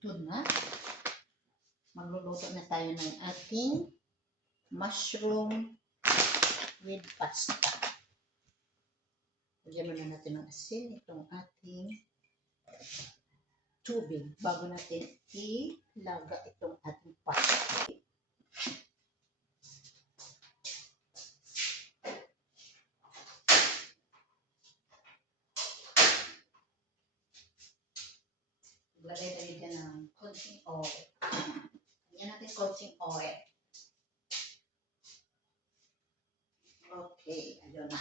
Ito na. Magluluto na tayo ng ating mushroom with pasta. Lagyan muna natin ng asin itong ating tubig bago natin ilaga itong ating pasta. Maglagay tayo dyan ng konting oil. Lagyan natin konting oil. Okay, ayun na.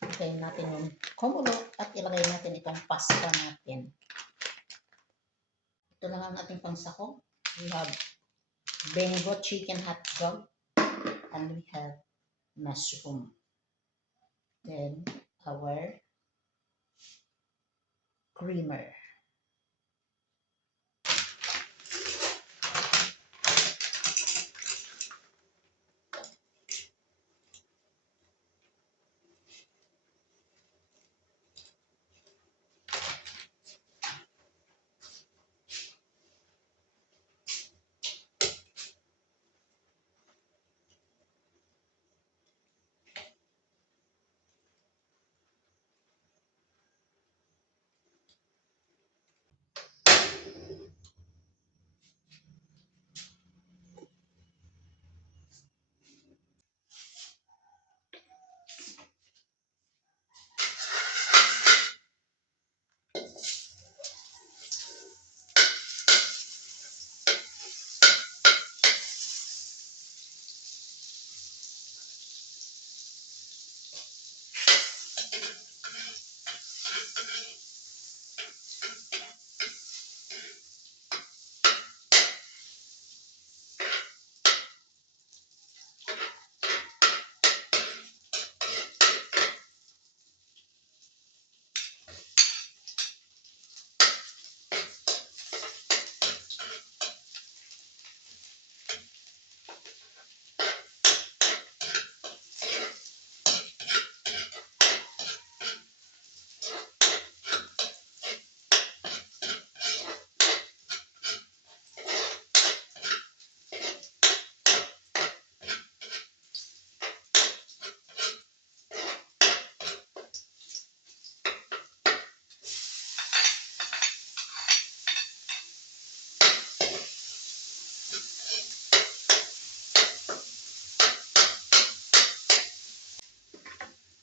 Hintayin natin yung kumulo at ilagay natin itong pasta natin. Ito lang ang ating pangsako. We have Bengo chicken hot dog and we have mushroom. Then our creamer.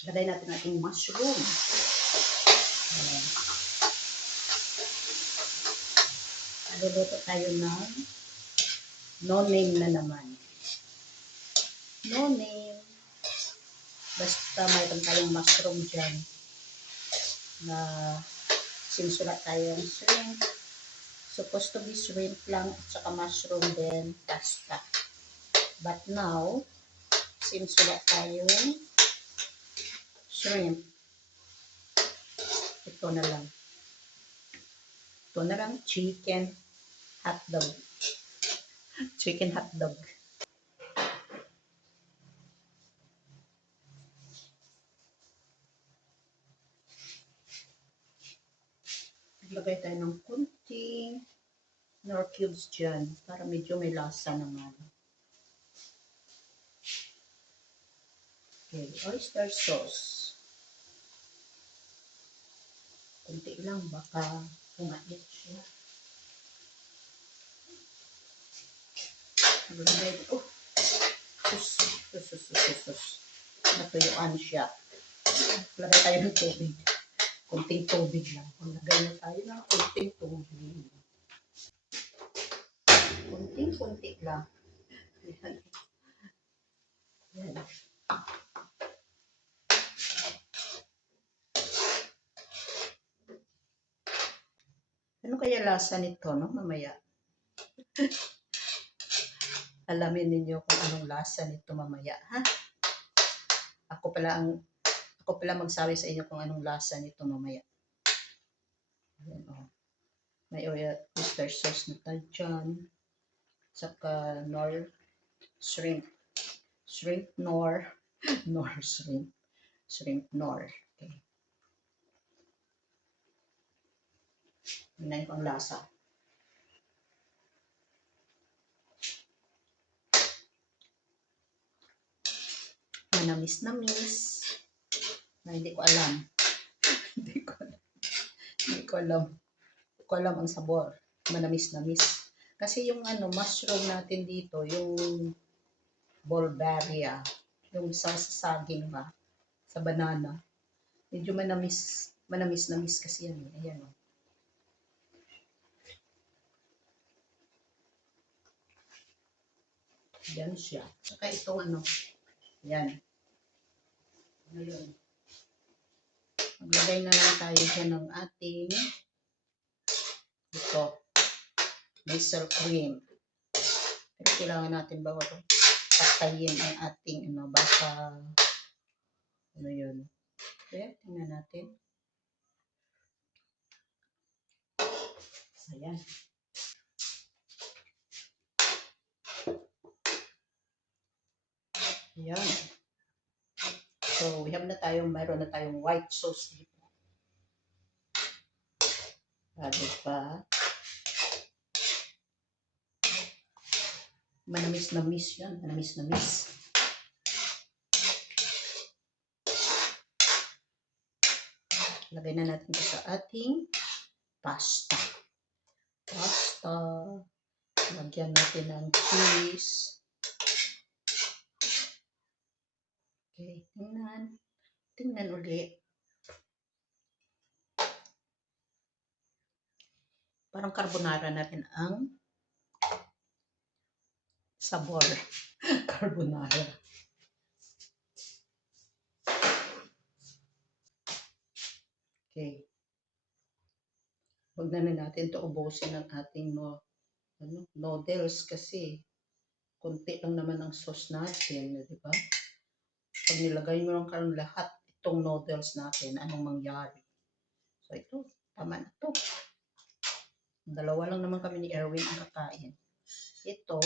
Lagay natin ating mushroom. Ayan. Tayo ng no name na naman. No name. Basta mayroon tayong mushroom dyan na sinusulat tayong shrimp. Supposed to be shrimp lang at saka mushroom din pasta. But now, sinusulat tayong shrimp. Ito na lang. Ito na lang, chicken hotdog. Chicken hotdog. Lagay tayo ng kunting nor cubes dyan para medyo may lasa naman. Okay, oyster sauce. Kunti lang, baka pumait siya. Maglagay, oh, sus, sus, sus, sus, sus. Natuyuan siya. Lagay tayo ng tubig. Kunting tubig lang. Maglagay na tayo ng kunting tubig. Kunting-kunti lang. Yan. Yan. Ano kaya lasa nito, no? Mamaya. Alamin ninyo kung anong lasa nito mamaya, ha? Ako pala ang ako pala magsabi sa inyo kung anong lasa nito mamaya. Ayan, oh. May oyster sauce na tayo. Saka nor shrimp. Shrimp nor nor shrimp. shrimp nor. Okay. Tingnan ko ang lasa. Manamis-namis. Na hindi ko alam. hindi ko alam. Hindi ko alam. Hindi ko alam ang sabor. Manamis-namis. Kasi yung ano, mushroom natin dito, yung bulgaria, yung sa sa saging ba, sa banana, medyo manamis, manamis-namis kasi yan. eh. Ayan o. Yan siya. Saka itong ano, yan. Ngayon, maglagay na lang tayo dyan ng ating ito, basil cream. Pero kailangan natin bago patayin ang ating ano, baka ano yun. Kaya, tingnan natin. Ayan. Ayan. So, we have na tayong, mayroon na tayong white sauce dito. Bago pa. Manamis na miss yan. Manamis na miss. Lagay na natin ito sa ating pasta. Pasta. Lagyan natin ng cheese. Okay, tingnan. Tingnan uli. Parang carbonara na rin ang sabor. carbonara. Okay. Huwag na na natin ito ubusin ng ating no, ano, noodles kasi konti lang naman ang sauce natin, di ba? Pag nilagay mo lang karang lahat itong noodles natin, anong mangyari? So ito, tama na to. Dalawa lang naman kami ni Erwin ang kakain. Ito,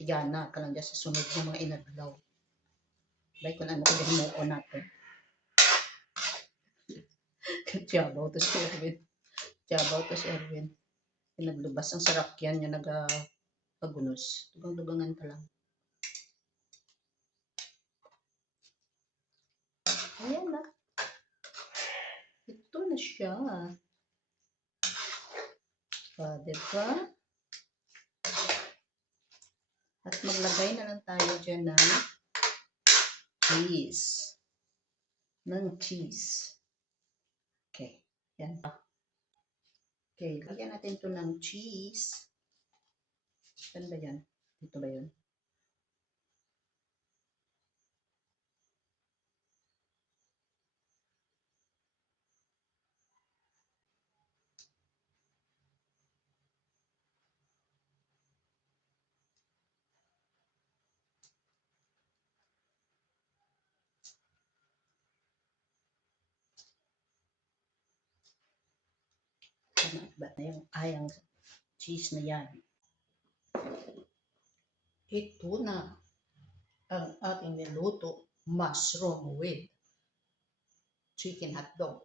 higana ka lang dyan sa sunod ng mga inaglaw. Dahil kung ano ko din mo natin. Tiyabaw to si Erwin. Tiyabaw to si Erwin. Pinaglubas ang sarakyan niya naga pagunos. Dugang-dugangan ka lang. Ayan na. Ito na siya. Ah, diba? At maglagay na lang tayo dyan ng cheese. Ng cheese. Okay. Yan. Okay. Lagyan natin ito ng cheese. Saan ba yan? Dito ba yun? Ano ba na yung ayang cheese na yan? Ito na ang ating niluto mushroom with chicken hotdog.